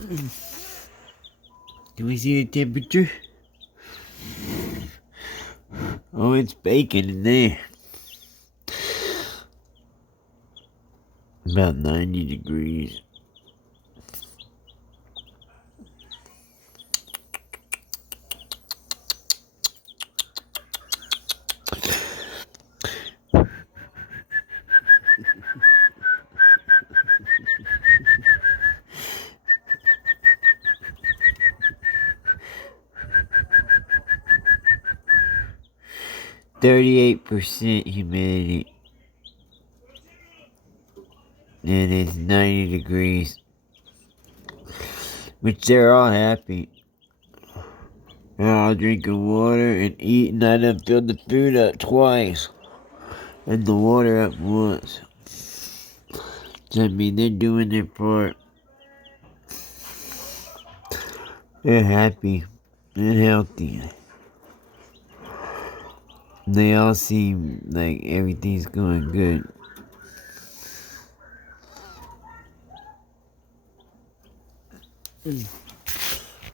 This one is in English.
Can we see the temperature? Oh, it's baking in there. About 90 degrees. %38 humidity. And it's 90 degrees. Which they're all happy. They're all drinking water and eating. I done filled the food up twice. And the water up once. So, I mean, they're doing their part. They're happy and healthy. They all seem like everything's going good.